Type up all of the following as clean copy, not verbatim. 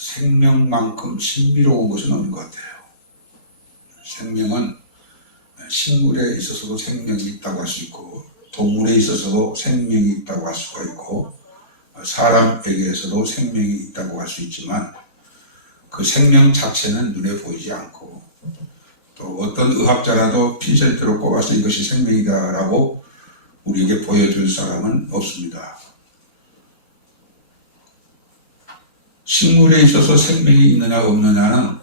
생명만큼 신비로운 것은 없는 것 같아요. 생명은 식물에 있어서도 생명이 있다고 할 수 있고, 동물에 있어서도 생명이 있다고 할 수가 있고, 사람에게서도 생명이 있다고 할 수 있지만, 그 생명 자체는 눈에 보이지 않고, 또 어떤 의학자라도 핀셋으로 꼽아서 이것이 생명이다라고 우리에게 보여줄 사람은 없습니다. 식물에 있어서 생명이 있느냐 없느냐는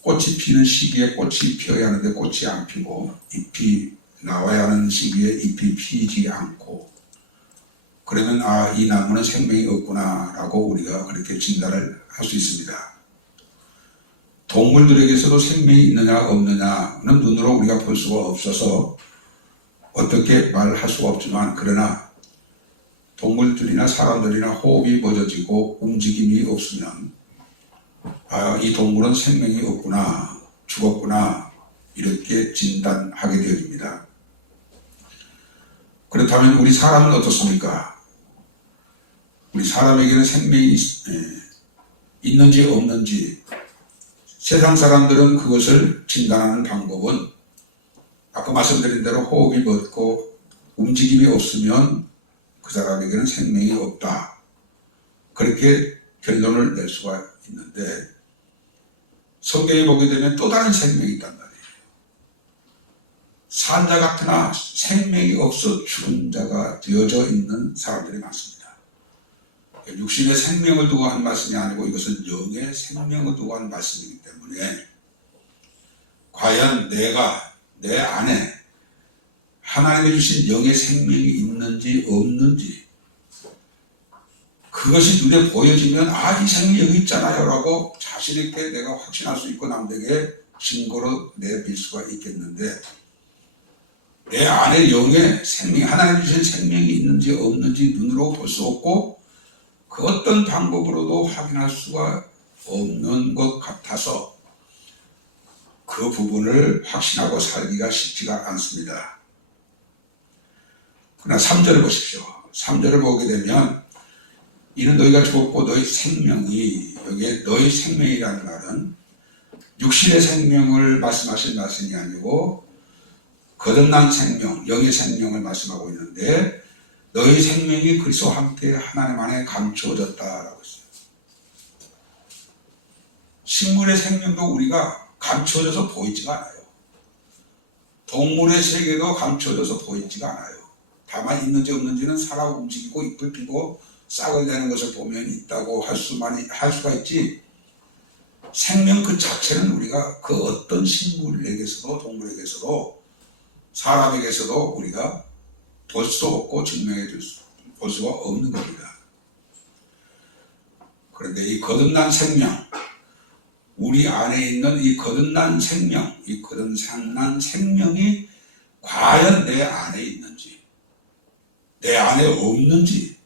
꽃이 피는 시기에 꽃이 피어야 하는데 꽃이 안 피고, 잎이 나와야 하는 시기에 잎이 피지 않고, 그러면 이 나무는 생명이 없구나 라고 우리가 그렇게 진단을 할 수 있습니다. 동물들에게서도 생명이 있느냐 없느냐는 눈으로 우리가 볼 수가 없어서 어떻게 말할 수가 없지만, 그러나 동물들이나 사람들이나 호흡이 멎어지고 움직임이 없으면 이 동물은 생명이 없구나, 죽었구나, 이렇게 진단하게 되어집니다. 그렇다면 우리 사람은 어떻습니까? 우리 사람에게는 생명이 있는지 없는지, 세상 사람들은 그것을 진단하는 방법은 아까 말씀드린 대로 호흡이 멎고 움직임이 없으면 그 사람에게는 생명이 없다, 그렇게 결론을 낼 수가 있는데, 성경에 보게 되면 또 다른 생명이 있단 말이에요. 산 자 같으나 생명이 없어 죽은 자가 되어져 있는 사람들이 많습니다. 육신의 생명을 두고 한 말씀이 아니고 이것은 영의 생명을 두고 한 말씀이기 때문에, 과연 내가 내 안에 하나님이 주신 영의 생명이 있는지 없는지, 그것이 눈에 보여지면 이 생명이 여기 있잖아요 라고 자신있게 내가 확신할 수 있고 남에게 증거로 내빌 수가 있겠는데, 내 안에 영의 생명이, 하나님 주신 생명이 있는지 없는지 눈으로 볼 수 없고 그 어떤 방법으로도 확인할 수가 없는 것 같아서 그 부분을 확신하고 살기가 쉽지가 않습니다. 그러나 3절을 보십시오. 3절을 보게 되면, 이는 너희가 죽었고 너희 생명이, 여기에 너희 생명이라는 말은 육신의 생명을 말씀하신 말씀이 아니고 거듭난 생명, 영의 생명을 말씀하고 있는데, 너희 생명이 그리스도와 함께 하나님 안에 감추어졌다라고 했어요. 식물의 생명도 우리가 감추어져서 보이지가 않아요. 동물의 세계도 감추어져서 보이지가 않아요. 다만 있는지 없는지는 살아 움직이고 잎을 피고 싹을 내는 것을 보면 있다고 할 수가 있지, 생명 그 자체는 우리가 그 어떤 식물에게서도 동물에게서도 사람에게서도 우리가 볼 수 없고 볼 수가 없는 겁니다. 그런데 이 거듭난 생명, 우리 안에 있는 이 거듭난 생명, 이 거듭난 생명이 과연 내 안에 있는지, 내 안에 없는지,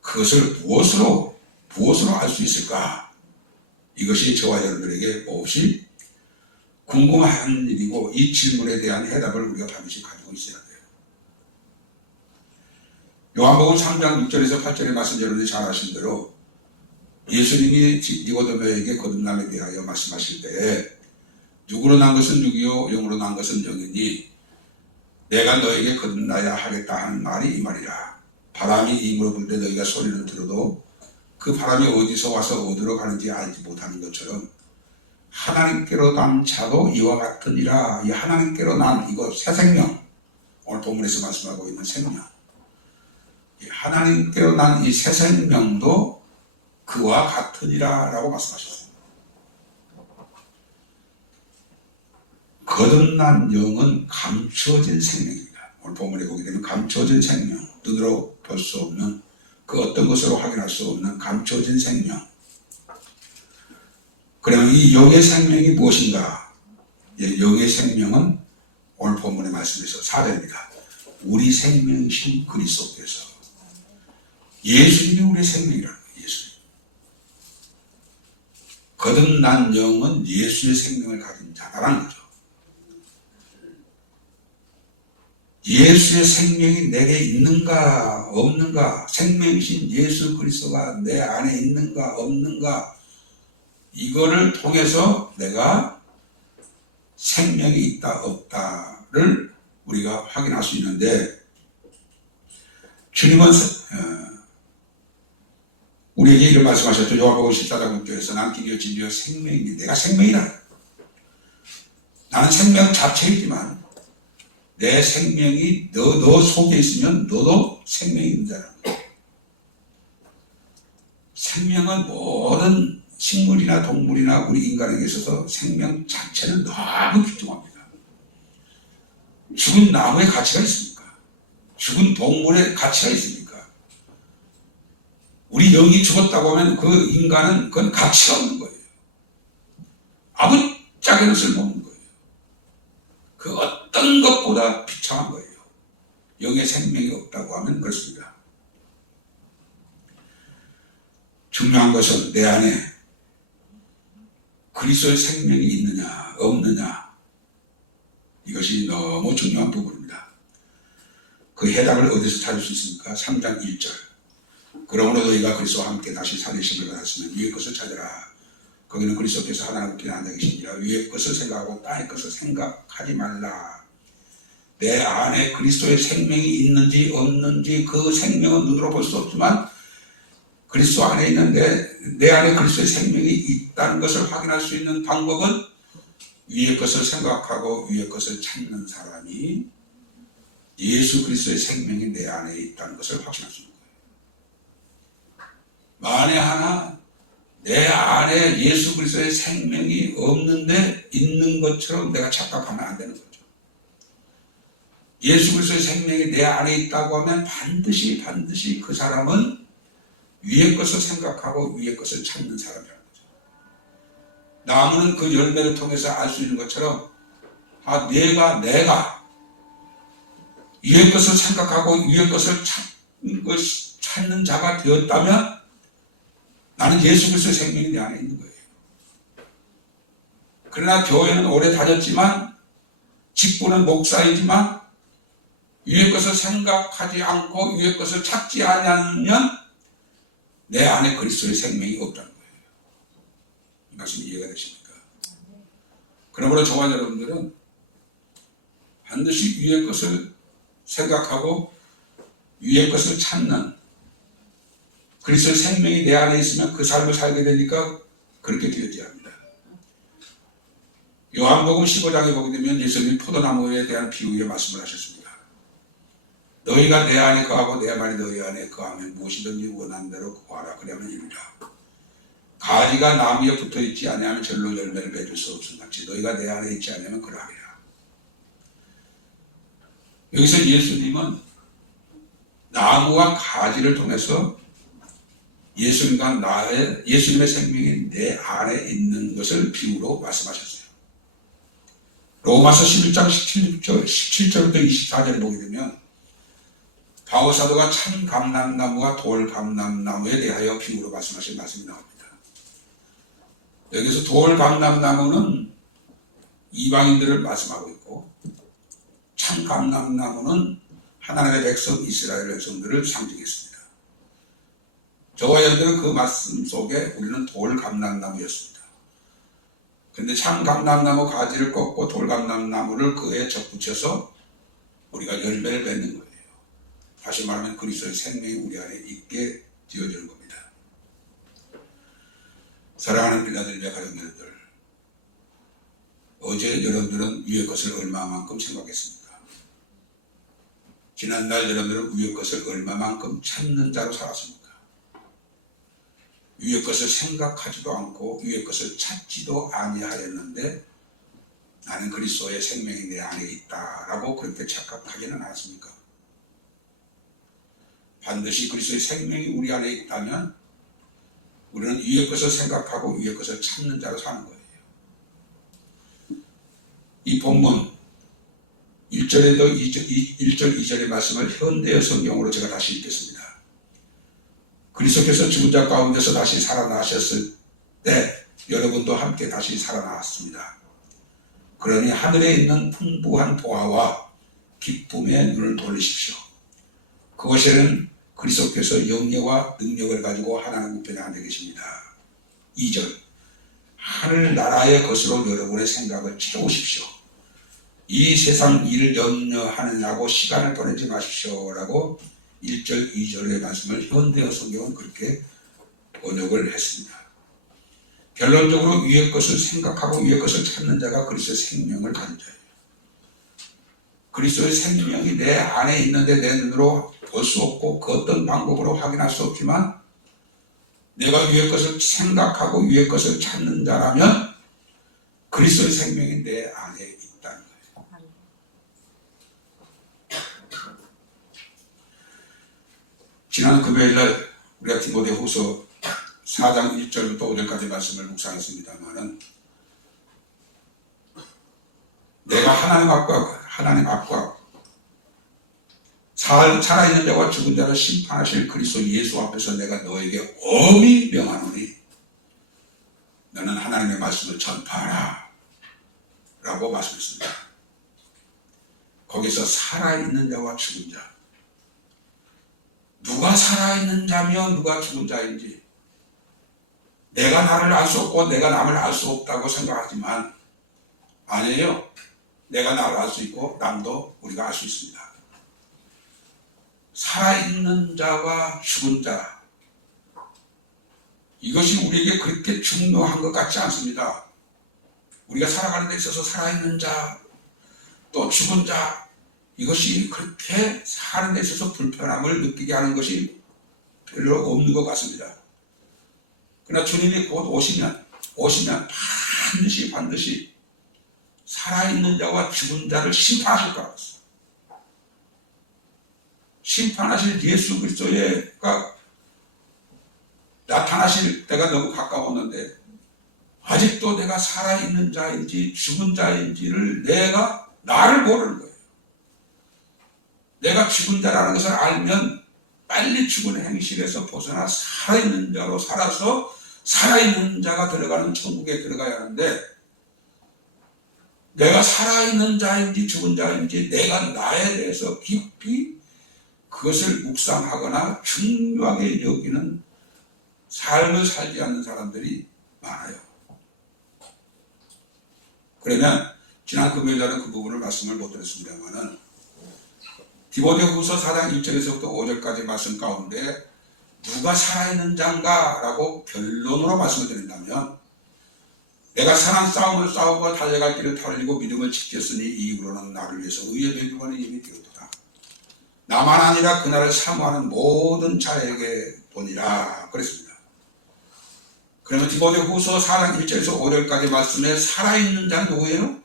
그것을 무엇으로 알 수 있을까? 이것이 저와 여러분들에게 몹시 궁금한 일이고, 이 질문에 대한 해답을 우리가 반드시 가지고 있어야 돼요. 요한복음 3장 6절에서 8절의 말씀 여러분들이 잘 아신 대로, 예수님이 니고데모에게 거듭남에 대하여 말씀하실 때에, 육으로 난 것은 육이요 영으로 난 것은 영이니 내가 너에게 거듭나야 하겠다 하는 말이 이 말이라. 바람이 이물어 불 때 너희가 소리를 들어도 그 바람이 어디서 와서 어디로 가는지 알지 못하는 것처럼, 하나님께로 난 자도 이와 같으니라. 이 하나님께로 난 이거 새 생명, 오늘 본문에서 말씀하고 있는 생명, 하나님께로 난 이 새 생명도 그와 같으니라 라고 말씀하셨습니다. 거듭난 영은 감추어진 생명입니다. 오늘 본문에 보게 되면 감추어진 생명, 눈으로 볼 수 없는, 그 어떤 것으로 확인할 수 없는 감추어진 생명. 그러면 이 영의 생명이 무엇인가? 영의 생명은 오늘 본문의 말씀에서 4절입니다. 우리 생명이신 그리스도께서, 예수님이 우리의 생명이라는 거예요. 예수님. 거듭난 영은 예수의 생명을 가진 자라는 거죠. 예수의 생명이 내게 있는가 없는가, 생명이신 예수 그리스도가 내 안에 있는가 없는가, 이거를 통해서 내가 생명이 있다 없다를 우리가 확인할 수 있는데, 주님은 우리에게 이런 말씀하셨죠. 요한복음 14장 6절에서 난 길이요 진리요 생명이니, 내가 생명이라. 나는 생명 자체이지만 내 생명이 너 속에 있으면 너도 생명이 있는 자라는 거예요. 생명은 모든 식물이나 동물이나 우리 인간에게 있어서 생명 자체는 너무 귀중합니다. 죽은 나무에 가치가 있습니까? 죽은 동물에 가치가 있습니까? 우리 영이 죽었다고 하면 그 인간은 그건 가치가 없는 거예요. 아무짝에는 쓸모없는 거예요. 그 어떤 것보다 비참한 거예요. 영의 생명이 없다고 하면 그렇습니다. 중요한 것은 내 안에 그리스도의 생명이 있느냐 없느냐, 이것이 너무 중요한 부분입니다. 그 해답을 어디서 찾을 수 있습니까? 3장 1절. 그러므로 너희가 그리스도와 함께 다시 살리심을 받았으면 위의 것을 찾으라. 거기는 그리스도께서 하나님께 앉아 계시니라. 위의 것을 생각하고 땅의 것을 생각하지 말라. 내 안에 그리스도의 생명이 있는지 없는지, 그 생명은 눈으로 볼 수 없지만 그리스도 안에 있는데 내 안에 그리스도의 생명이 있다는 것을 확인할 수 있는 방법은 위의 것을 생각하고 위의 것을 찾는 사람이 예수 그리스도의 생명이 내 안에 있다는 것을 확신할 수 있는 거예요. 만에 하나 내 안에 예수 그리스도의 생명이 없는데 있는 것처럼 내가 착각하면 안 되는 거죠. 예수 그리스도의 생명이 내 안에 있다고 하면 반드시 그 사람은 위의 것을 생각하고 위의 것을 찾는 사람이라는 거죠. 나무는 그 열매를 통해서 알 수 있는 것처럼, 내가 위의 것을 생각하고 위의 것을 찾는 자가 되었다면 나는 예수 그리스도의 생명이 내 안에 있는 거예요. 그러나 교회는 오래 다녔지만, 직분은 목사이지만 위의 것을 생각하지 않고 위의 것을 찾지 않으면 내 안에 그리스도의 생명이 없다는 거예요. 이 말씀이 이해가 되십니까? 그러므로 저와 여러분들은 반드시 위의 것을 생각하고 위의 것을 찾는 그리스도의 생명이 내 안에 있으면 그 삶을 살게 되니까 그렇게 되어져야 합니다. 요한복음 15장에 보게 되면 예수님이 포도나무에 대한 비유의 말씀을 하셨습니다. 너희가 내 안에 거하고 내 말이 너희 안에 거하면 무엇이든지 원하는 대로 구하라. 그러면 이루리라. 가지가 나무 위에 붙어있지 아니하면 절로 열매를 맺을 수 없음 같이 너희가 내 안에 있지 않으면 그러하리라. 여기서 예수님은 나무와 가지를 통해서 예수님의 생명이 내 안에 있는 것을 비유로 말씀하셨어요. 로마서 11장 17절부터 24절을 보게 되면 바울 사도가 참 감람나무와 돌 감람나무에 대하여 비유로 말씀하신 말씀이 나옵니다. 여기서 돌 감람나무는 이방인들을 말씀하고 있고, 참 감람나무는 하나님의 백성 이스라엘 백성들을 상징했습니다. 저와 여러분들은 그 말씀 속에 우리는 돌 감람나무였습니다. 그런데 참 감람나무 가지를 꺾고 돌 감람나무를 그에 접붙여서 우리가 열매를 맺는 거예요. 다시 말하면 그리스도의 생명이 우리 안에 있게 되어지는 겁니다. 사랑하는 빌라델비아 가정들들, 어제 여러분들은 위의 것을 얼마만큼 생각했습니까? 지난날 여러분들은 위의 것을 얼마만큼 찾는 자로 살았습니까? 위의 것을 생각하지도 않고 위의 것을 찾지도 아니하였는데 나는 그리스도의 생명이 내 안에 있다라고 그렇게 착각하지는 않았습니까? 반드시 그리스도의 생명이 우리 안에 있다면 우리는 위의 것을 생각하고 위의 것을 찾는 자로 사는 거예요. 이 본문 1절에도 1절 2절의 말씀을 현대어 성경으로 제가 다시 읽겠습니다. 그리스도께서 죽은 자 가운데서 다시 살아나셨을 때 여러분도 함께 다시 살아나왔습니다. 그러니 하늘에 있는 풍부한 보화와 기쁨의 눈을 돌리십시오. 그것에는 그리스도께서 영예와 능력을 가지고 하나님 우편에 앉아 계십니다. 2절, 하늘나라의 것으로 여러분의 생각을 채우십시오. 이 세상 일을 염려하느냐고 시간을 보내지 마십시오 라고 1절, 2절의 말씀을 현대어 성경은 그렇게 번역을 했습니다. 결론적으로 위의 것을 생각하고 위의 것을 찾는 자가 그리스도의 생명을 가진 자예요. 그리스도의 생명이 내 안에 있는데 내 눈으로 볼 수 없고 그 어떤 방법으로 확인할 수 없지만 내가 위의 것을 생각하고 위의 것을 찾는 자라면 그리스도의 생명이 내 안에 있다는 거예요. 지난 금요일날 우리가 디모데후서 4장 1절부터 5절까지 말씀을 묵상했습니다만은 내가 하나님 앞과 살아있는 자와 죽은 자를 심판하실 그리스도 예수 앞에서 내가 너에게 엄히 명하노니 너는 하나님의 말씀을 전파하라 라고 말씀했습니다. 거기서 살아있는 자와 죽은 자, 누가 살아있는 자며 누가 죽은 자인지 내가 나를 알 수 없고 내가 남을 알 수 없다고 생각하지만 아니에요. 내가 나를 알 수 있고 남도 우리가 알 수 있습니다. 살아있는 자와 죽은 자, 이것이 우리에게 그렇게 중요한 것 같지 않습니다. 우리가 살아가는 데 있어서 살아있는 자, 또 죽은 자, 이것이 그렇게 사는 데 있어서 불편함을 느끼게 하는 것이 별로 없는 것 같습니다. 그러나 주님이 곧 오시면 반드시 살아있는 자와 죽은 자를 심판하실 거라고 했어요. 심판하실 예수 그리스도가 나타나실 때가 너무 가까웠는데 아직도 내가 살아있는 자인지 죽은 자인지를 나를 모르는 거예요. 내가 죽은 자라는 것을 알면 빨리 죽은 행실에서 벗어나 살아있는 자로 살아서 살아있는 자가 들어가는 천국에 들어가야 하는데 내가 살아있는 자인지 죽은 자인지 내가 나에 대해서 깊이 그것을 묵상하거나 중요하게 여기는 삶을 살지 않는 사람들이 많아요. 그러면 지난 금요일날은 그 부분을 말씀을 못 드렸습니다만은 디모데후서 4장 1절에서부터 5절까지 말씀 가운데 누가 살아있는 자인가 라고 결론으로 말씀을 드린다면 내가 선한 싸움을 싸우고 달려갈 길을 달리고 믿음을 지켰으니 이 이후로는 나를 위해서 의의 면류관이 이미 되었도다. 나만 아니라 그날을 사모하는 모든 자에게 보니라 그랬습니다. 그러면 디모데후서 4장 1절에서 5절까지 말씀에 살아있는 자는 누구예요?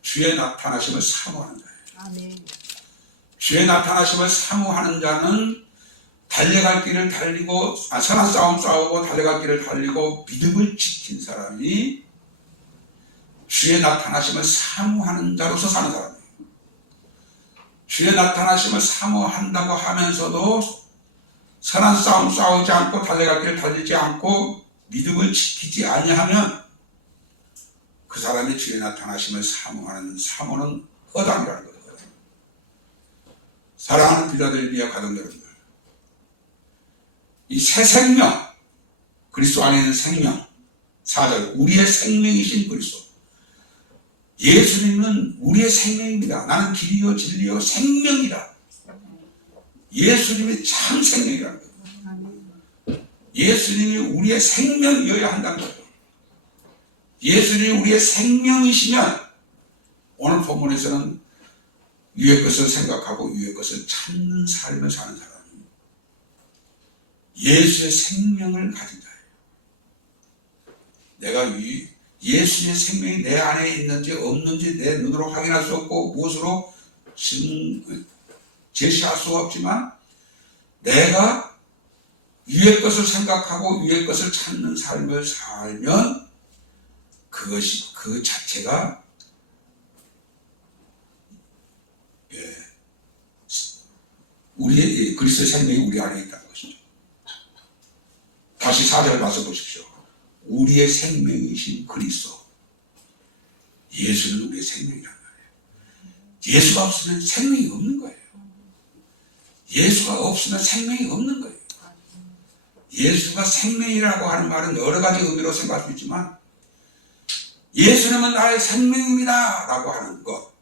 주의 나타나심을 사모하는 자예요. 아멘. 주의 나타나심을 사모하는 자는 달려갈 길을 달리고 선한 싸움 싸우고 달려갈 길을 달리고 믿음을 지킨 사람이 주의 나타나심을 사모하는 자로서 사는 사람이에요. 주의 나타나심을 사모한다고 하면서도 선한 싸움 싸우지 않고 달려갈 길을 달리지 않고 믿음을 지키지 아니하면 그 사람이 주의 나타나심을 사모하는 사모는 허당이라는 거예요. 사랑하는 빌라델비아 가족 여러분들, 이 새 생명, 그리스도 안에 있는 생명, 4절, 우리의 생명이신 그리스도. 예수님은 우리의 생명입니다. 나는 길이요 진리요 생명이다. 예수님이 참 생명이라는 거예요. 예수님이 우리의 생명이어야 한다는 거예요. 예수님이 우리의 생명이시면 오늘 본문에서는 위의 것을 생각하고 위의 것을 찾는 삶을 사는 사람, 예수의 생명을 가진 자예요. 내가 예수의 생명이 내 안에 있는지 없는지 내 눈으로 확인할 수 없고 무엇으로 제시할 수 없지만 내가 위의 것을 생각하고 위의 것을 찾는 삶을 살면 그것이 그 자체가 우리의 그리스도의 생명이 우리 안에 있다는 것이죠. 다시 4절을 봐서 보십시오. 우리의 생명이신 그리스도. 예수는 우리의 생명이란 말이에요. 예수가 없으면 생명이 없는 거예요. 예수가 없으면 생명이 없는 거예요. 예수가 생명이라고 하는 말은 여러 가지 의미로 생각할 수 있지만 예수님은 나의 생명입니다 라고 하는 것.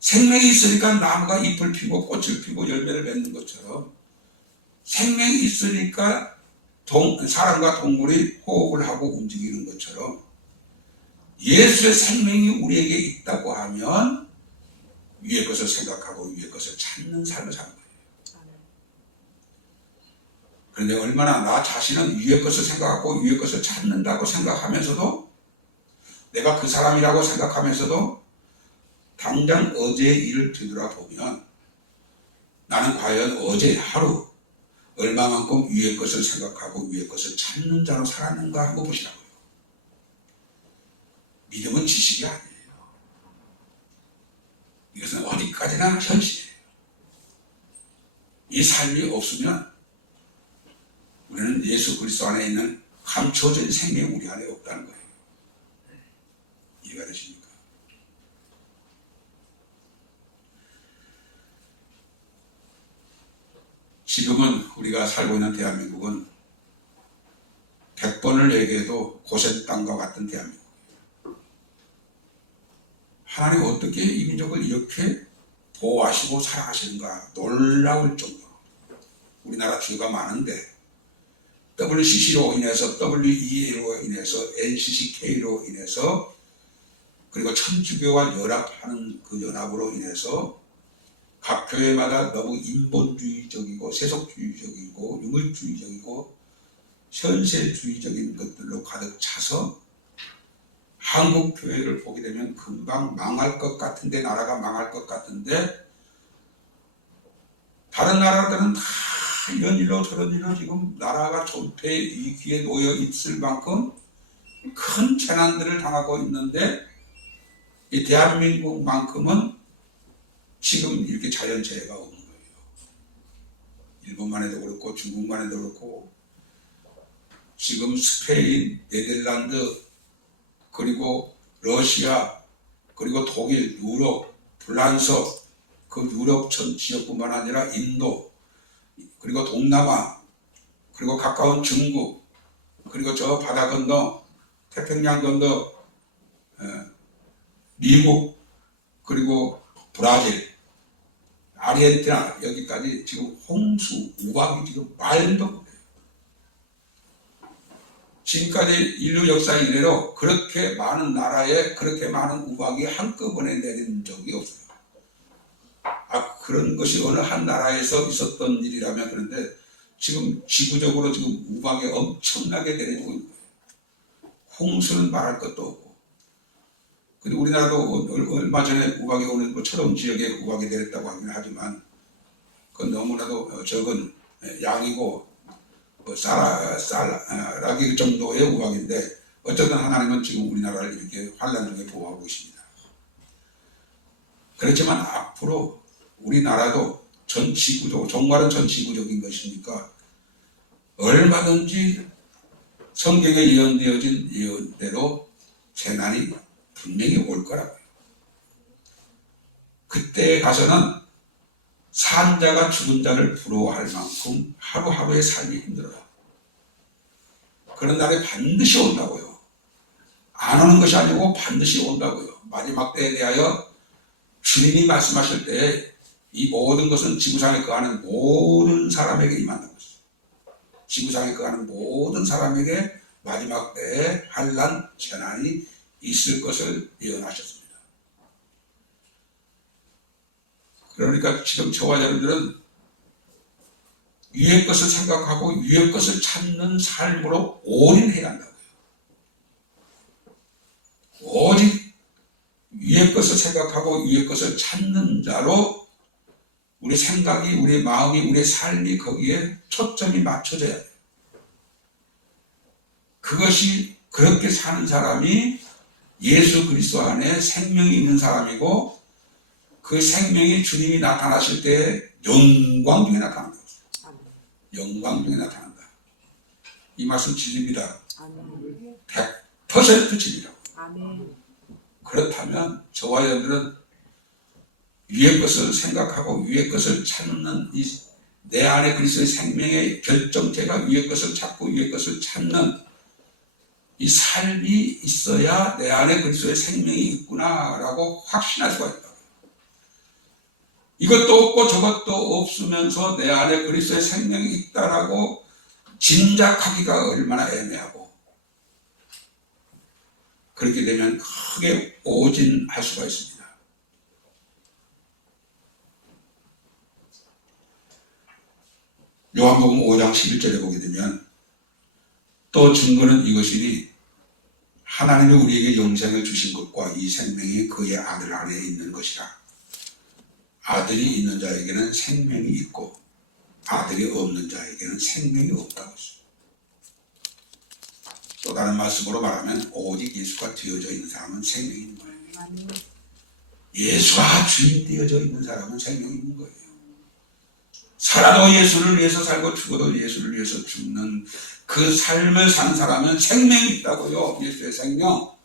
생명이 있으니까 나무가 잎을 피고 꽃을 피고 열매를 맺는 것처럼 생명이 있으니까 사람과 동물이 호흡을 하고 움직이는 것처럼 예수의 생명이 우리에게 있다고 하면 위의 것을 생각하고 위의 것을 찾는 삶을 사는 거예요. 그런데 얼마나 나 자신은 위의 것을 생각하고 위의 것을 찾는다고 생각하면서도 내가 그 사람이라고 생각하면서도 당장 어제의 일을 되돌아보면 나는 과연 어제 하루 얼마만큼 위의 것을 생각하고 위의 것을 찾는 자로 살았는가 한번 보시라고요. 믿음은 지식이 아니에요. 이것은 어디까지나 현실이에요. 이 삶이 없으면 우리는 예수 그리스도 안에 있는 감춰진 생명이 우리 안에 없다는 거예요. 이해가 되십니까? 지금은 우리가 살고 있는 대한민국은 100번을 얘기해도 고센 땅과 같은 대한민국이에요. 하나님 어떻게 이 민족을 이렇게 보호하시고 사랑하시는가 놀라울 정도로 우리나라 주가 많은데 WCC로 인해서 WEA로 인해서 NCCK로 인해서 그리고 천주교와 연합하는 그 연합으로 인해서 각 교회마다 너무 인본주의적이고 세속주의적이고 유물주의적이고 현세주의적인 것들로 가득 차서 한국 교회를 보게 되면 금방 망할 것 같은데, 나라가 망할 것 같은데 다른 나라들은 다 이런 일로 저런 일로 지금 나라가 존폐 위기에 놓여 있을 만큼 큰 재난들을 당하고 있는데 이 대한민국만큼은 지금 이렇게 자연재해가 없는 거예요. 일본만 해도 그렇고 중국만 해도 그렇고 지금 스페인, 네덜란드 그리고 러시아 그리고 독일, 유럽, 프랑스 그 유럽 전 지역뿐만 아니라 인도 그리고 동남아 그리고 가까운 중국 그리고 저 바다 건너 태평양 건너 미국 그리고 브라질 아르헨티나 여기까지 지금 홍수 우박이 지금 말도 못해요. 지금까지 인류 역사 이래로 그렇게 많은 나라에 그렇게 많은 우박이 한꺼번에 내린 적이 없어요. 그런 것이 어느 한 나라에서 있었던 일이라면 그런데 지금 지구적으로 지금 우박이 엄청나게 내리고 있는 거예요. 홍수는 말할 것도 없고. 근데 우리나라도 얼마 전에 우박이 오는 처럼 지역에 우박이 내렸다고 하긴 하지만 그건 너무나도 적은 양이고 쌀라기 정도의 우박인데 어쨌든 하나님은 지금 우리나라를 이렇게 환난 중에 보호하고 있습니다. 그렇지만 앞으로 우리나라도 전 지구적, 정말은 전 지구적인 것이니까 얼마든지 성경에 예언되어진 예언대로 재난이 분명히 올 거라고요. 그때에 가서는 산 자가 죽은 자를 부러워할 만큼 하루하루의 삶이 힘들어요. 그런 날이 반드시 온다고요. 안 오는 것이 아니고 반드시 온다고요. 마지막 때에 대하여 주님이 말씀하실 때 이 모든 것은 지구상에 거하는 모든 사람에게 임한다고 했어요. 지구상에 거하는 모든 사람에게 마지막 때에 환난 재난이 있을 것을 예언하셨습니다. 그러니까 지금 저와 여러분들은 위의 것을 생각하고 위의 것을 찾는 삶으로 올인해야 한다고요. 오직 위의 것을 생각하고 위의 것을 찾는 자로 우리 생각이, 우리 마음이, 우리 삶이 거기에 초점이 맞춰져야 돼요. 그것이 그렇게 사는 사람이 예수 그리스도 안에 생명이 있는 사람이고 그 생명이 주님이 나타나실 때 영광 중에 나타난다. 영광 중에 나타난다. 이 말씀 진리입니다. 100% 진리라고. 그렇다면 저와 여러분들은 위의 것을 생각하고 위의 것을 찾는 내 안에 그리스도의 생명의 결정체가 위의 것을 찾고 위의 것을 찾는 이 삶이 있어야 내 안에 그리스도의 생명이 있구나라고 확신할 수가 있다. 이것도 없고 저것도 없으면서 내 안에 그리스도의 생명이 있다라고 짐작하기가 얼마나 애매하고, 그렇게 되면 크게 오진할 수가 있습니다. 요한복음 5장 11절에 보게 되면 또 증거는 이것이니 하나님이 우리에게 영생을 주신 것과 이 생명이 그의 아들 안에 있는 것이라. 아들이 있는 자에게는 생명이 있고 아들이 없는 자에게는 생명이 없다고 했습니다. 또 다른 말씀으로 말하면 오직 예수가 되어져 있는 사람은 생명이 있는 거예요. 예수가 주인 되어져 있는 사람은 생명이 있는 거예요. 살아도 예수를 위해서 살고 죽어도 예수를 위해서 죽는 그 삶을 산 사람은 생명이 있다고요. 예수의 생명.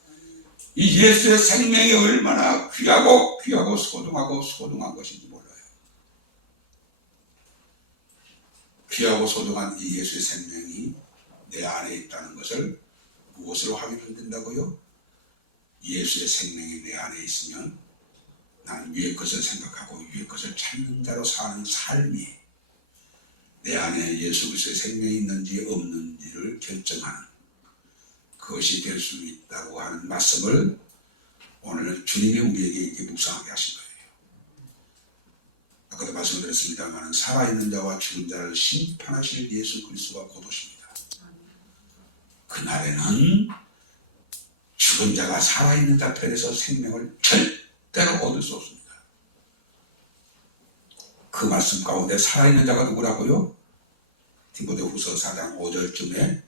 이 예수의 생명이 얼마나 귀하고 소중한 것인지 몰라요. 귀하고 소중한 이 예수의 생명이 내 안에 있다는 것을 무엇으로 확인하면 된다고요? 예수의 생명이 내 안에 있으면 나는 위의 것을 생각하고 위의 것을 찾는 자로 사는 삶이 내 안에 예수 그리스도의 생명이 있는지 없는지를 결정하는 그것이 될 수 있다고 하는 말씀을 오늘 주님이 우리에게 이렇게 묵상하게 하신 거예요. 아까도 말씀드렸습니다만 살아있는 자와 죽은 자를 심판하실 예수 그리스도가 곧 오십니다. 그날에는 죽은 자가 살아있는 자 편에서 생명을 절대로 얻을 수 없습니다. 그 말씀 가운데 살아있는 자가 누구라고요? 디모데후서 4장 5절쯤에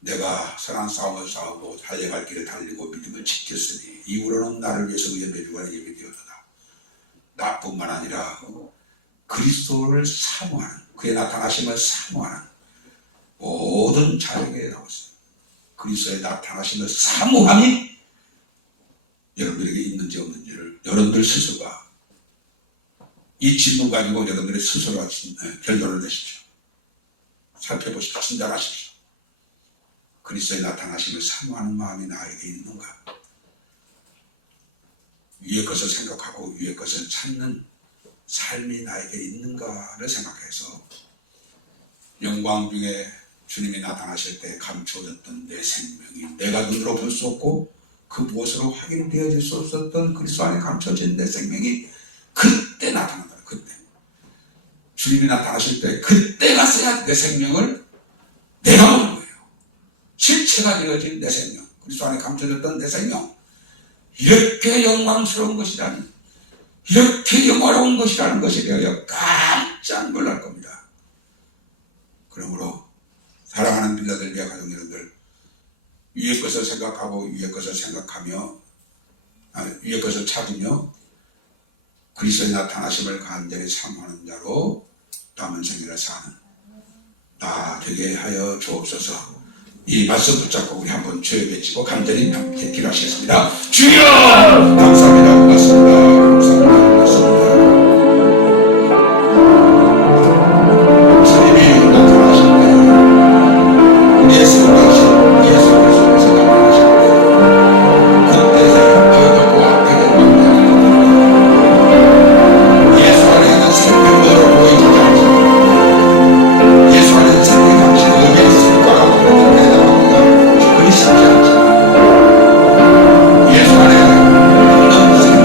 내가 선한 싸움을 싸우고 달려갈 길을 달리고 믿음을 지켰으니 이후로는 나를 위해서 의의 매주가 예비 되었다. 나뿐만 아니라 그리스도를 사모하는, 그의 나타나심을 사모하는 모든 자에게 나왔어요. 그리스도의 나타나심을 사모함이 여러분들에게 있는지 없는지를 여러분들 스스로가 이 질문 가지고 여러분들이 스스로가 결론을 내십시오. 살펴보십시오. 진단하십시오. 그리스도의 나타나심을 사모하는 마음이 나에게 있는가? 위의 것을 생각하고 위의 것을 찾는 삶이 나에게 있는가를 생각해서 영광 중에 주님이 나타나실 때 감춰졌던 내 생명이 내가 눈으로 볼 수 없고 그 무엇으로 확인되어질 수 없었던 그리스도 안에 감춰진 내 생명이 그때 나타난다. 그때 주님이 나타나실 때 그때 가서야 내 생명을 내가 보는 거예요. 실체가 되어진 내 생명, 그리스도 안에 감춰졌던 내 생명, 이렇게 영광스러운 것이라니, 이렇게 영화로운 것이라는 것에 대하여 깜짝 놀랄 겁니다. 그러므로 사랑하는 빌라델비아 가족 여러분들, 위의 것을 생각하고 위의 것을 생각하며 위의 것을 찾으며 그리스도의 나타나심을 간절히 사모하는 자로 남은 생애를 사는 나 되게 하여 주옵소서. 이 말씀 붙잡고 우리 한번 주여 외치고 간절히 함께 기도하시겠습니다. 주여 감사합니다. 고맙습니다. 감사합니다. 고맙습니다. 주님이 나타나실 때 우리의 생각하신 예수 그리스도께서 나타나실 때 그때 너희들과 내게 만나는 예수 안에 있는 생명으로 보이지 않지. 예수 안에 있는 생명이 당신 의미에 있을까 하고 그리 쉽지 않지. 예수 안에 있는 생명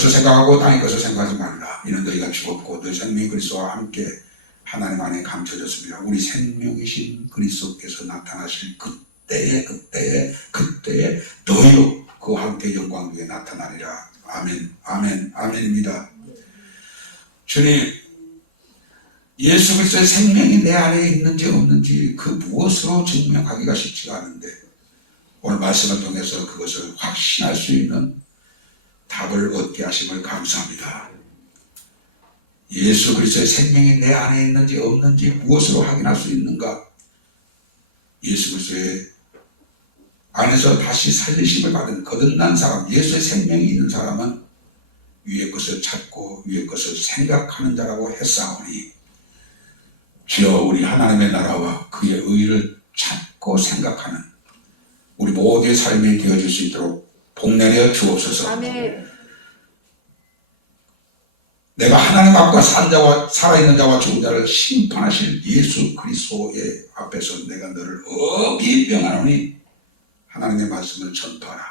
것을 생각하고 땅의 것을 생각하지 말라. 이는 너희가 죽었고 너희 생명이 그리스도와 함께 하나님 안에 감춰졌습니다. 우리 생명이신 그리스도께서 나타나실 그때에 너희로 그와 함께 영광 위에 나타나리라. 아멘, 아멘, 아멘입니다. 주님, 예수 그리스도의 생명이 내 안에 있는지 없는지 그 무엇으로 증명하기가 쉽지가 않은데 오늘 말씀을 통해서 그것을 확신할 수 있는 답을 얻게 하심을 감사합니다. 예수 그리스도의 생명이 내 안에 있는지 없는지 무엇으로 확인할 수 있는가? 예수 그리스도의 안에서 다시 살리심을 받은 거듭난 사람, 예수의 생명이 있는 사람은 위의 것을 찾고 위의 것을 생각하는 자라고 했사오니 주여 우리 하나님의 나라와 그의 의를 찾고 생각하는 우리 모두의 삶이 되어질 수 있도록 복내려 주옵소서. 아멘. 내가 하나님 앞과 산 자와 살아있는 자와 죽은 자를 심판하실 예수 그리스도의 앞에서 내가 너를 엄히 명하노니 하나님의 말씀을 전파하라.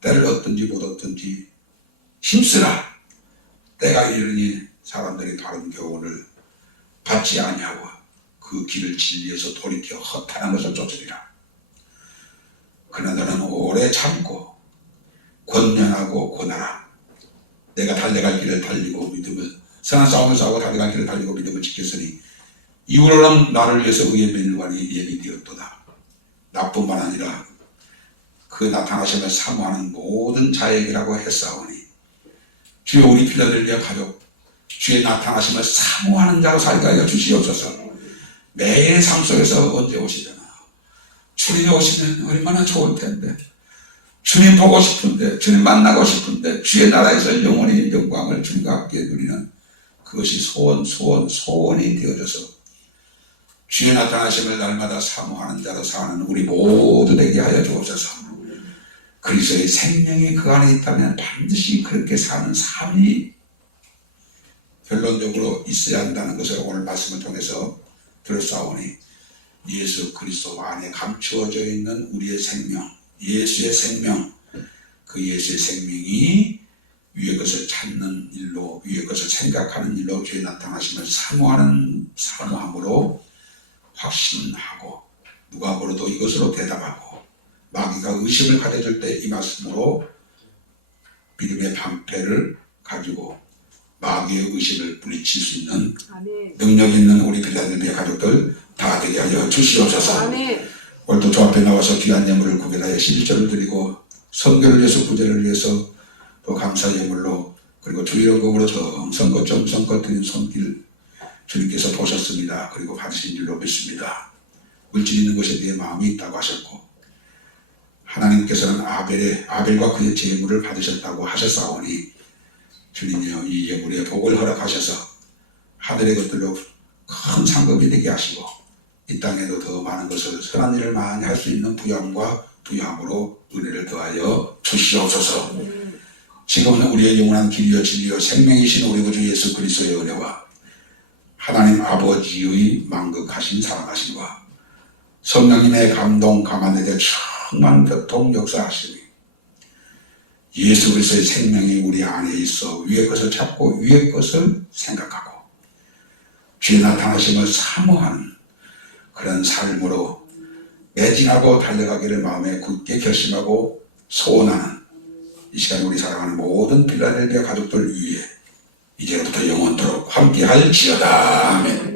때를 얻든지 못 얻든지 힘쓰라. 때가 이르니 사람들이 바른 교훈을 받지 아니하고 그 길을 진리에서 돌이켜 허탄한 것을 쫓으리라. 그러나 너는 오래 참고 권면하고 권하라. 내가 달려갈 길을 달리고 믿음을 선한 싸움을 싸우고 달려갈 길을 달리고 믿음을 지켰으니 이후로는 나를 위해서 의의 면류관이 예비되었도다. 나뿐만 아니라 그 나타나심을 사모하는 모든 자에게라고 했사오니 주여 우리 필라델비아 가족 주의 나타나심을 사모하는 자로 살게 하여 주시옵소서. 매일 삶 속에서 언제 오시려나 주님 오시면 얼마나 좋을 텐데 주님 보고 싶은데 주님 만나고 싶은데 주의 나라에서 영원히 영광을 주님과 함께 누리는 그것이 소원이 되어져서 주의 나타나심을 날마다 사모하는 자로 사는 우리 모두 되게 하여 주옵소서. 그리스도의 생명이 그 안에 있다면 반드시 그렇게 사는 삶이 결론적으로 있어야 한다는 것을 오늘 말씀을 통해서 들었사오니 예수 그리스도 안에 감추어져 있는 우리의 생명, 예수의 생명, 그 예수의 생명이 위의 것을 찾는 일로, 위의 것을 생각하는 일로 주의 나타나심을 사모함으로 확신하고 누가 물어도 이것으로 대답하고 마귀가 의심을 가져줄 때 이 말씀으로 믿음의 방패를 가지고 마귀의 의심을 물리칠 수 있는 능력 있는 우리 빌라델비아 가족들 다 되게 하여 주시옵소서. 아멘. 오늘도 저 앞에 나와서 귀한 예물을 구별하여 11절을 드리고 선교를 위해서 구제를 위해서 또 감사 예물로 그리고 주일원금으로 정성껏 드린 손길 주님께서 보셨습니다. 그리고 받으신 줄로 믿습니다. 물질 있는 것에 대해 마음이 있다고 하셨고 하나님께서는 아벨과 그의 제물을 받으셨다고 하셨사오니 주님이여 이 예물에 복을 허락하셔서 하늘의 것들로 큰 상급이 되게 하시고 이 땅에도 더 많은 것을 선한 일을 많이 할 수 있는 부양과 부양으로 은혜를 더하여 주시옵소서. 지금은 우리의 영원한 길이요 진리요 생명이신 우리 구주 예수 그리스도의 은혜와 하나님 아버지의 만극하신 사랑하심과 성령님의 감동 감화되게 충만 교통 역사하시니 예수 그리스도의 생명이 우리 안에 있어 위의 것을 찾고 위의 것을 생각하고 주의 나타나심을 사모하는 그런 삶으로 매진하고 달려가기를 마음에 굳게 결심하고 소원하는 이 시간 우리 사랑하는 모든 필라델비아 가족들 위해 이제부터 영원토록 함께할지어다. 아멘.